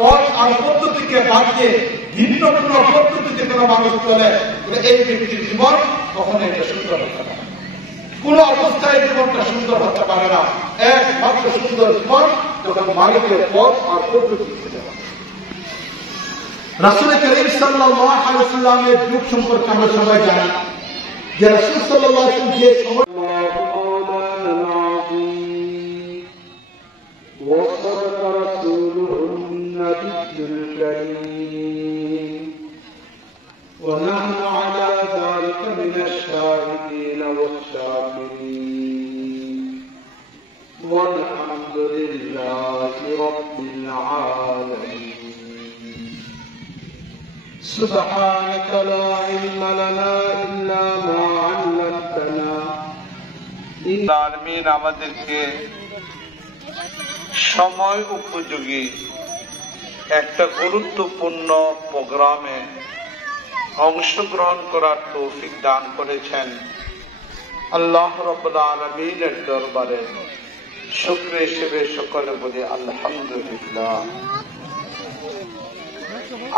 পথ আর পদ্ধতিকে বাদ দিয়ে ভিন্ন কোন পদ্ধতিতে কোন মানুষ চলে, এই ব্যক্তির জীবন কখনো এটা সুন্দর হতে পারে, কোন অবস্থায় জীবনটা সুন্দর হতে পারে না। একমাত্র সুন্দর জীবন যখন মালিকের পথ আর পদ্ধতি খুঁজে পাবে। রাসূল করিম সাল্লাল্লাহু আলাইহি ওয়াসাল্লামের যুগ সম্পর্কে আমরা সবাই জানি যে রাসূল সাল্লাল্লাহু আলাইহি ওয়াসাল্লাম যে সময় ونحن على ذلك من الشاهدين والشاكرين والحمد لله رب العالمين سبحانك لا علم لنا إلا ما علمتنا العالمين আমাদেরকে সময় উপযোগী একটা গুরুত্বপূর্ণ প্রোগ্রামে অংশগ্রহণ করার তৌফিক দান করেছেন। আল্লাহ রাব্বুল আলামিনের দরবারে শুকরিয়া হিসেবে সকলে বলি আলহামদুলিল্লাহ।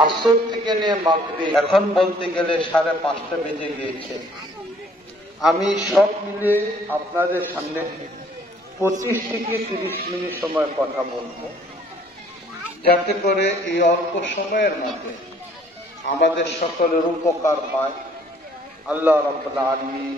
আসর থেকে নিয়ে মাগরিব এখন বলতে গেলে 5:30 বেজে গিয়েছে। আমি সব মিলে আপনাদের সামনে 25 থেকে 30 মিনিট সময় কথা বলবো, যাতে করে এই অল্প সময়ের মধ্যে আমাদের সকলের উপকার হয়। আল্লাহ রাব্বুল আলামিন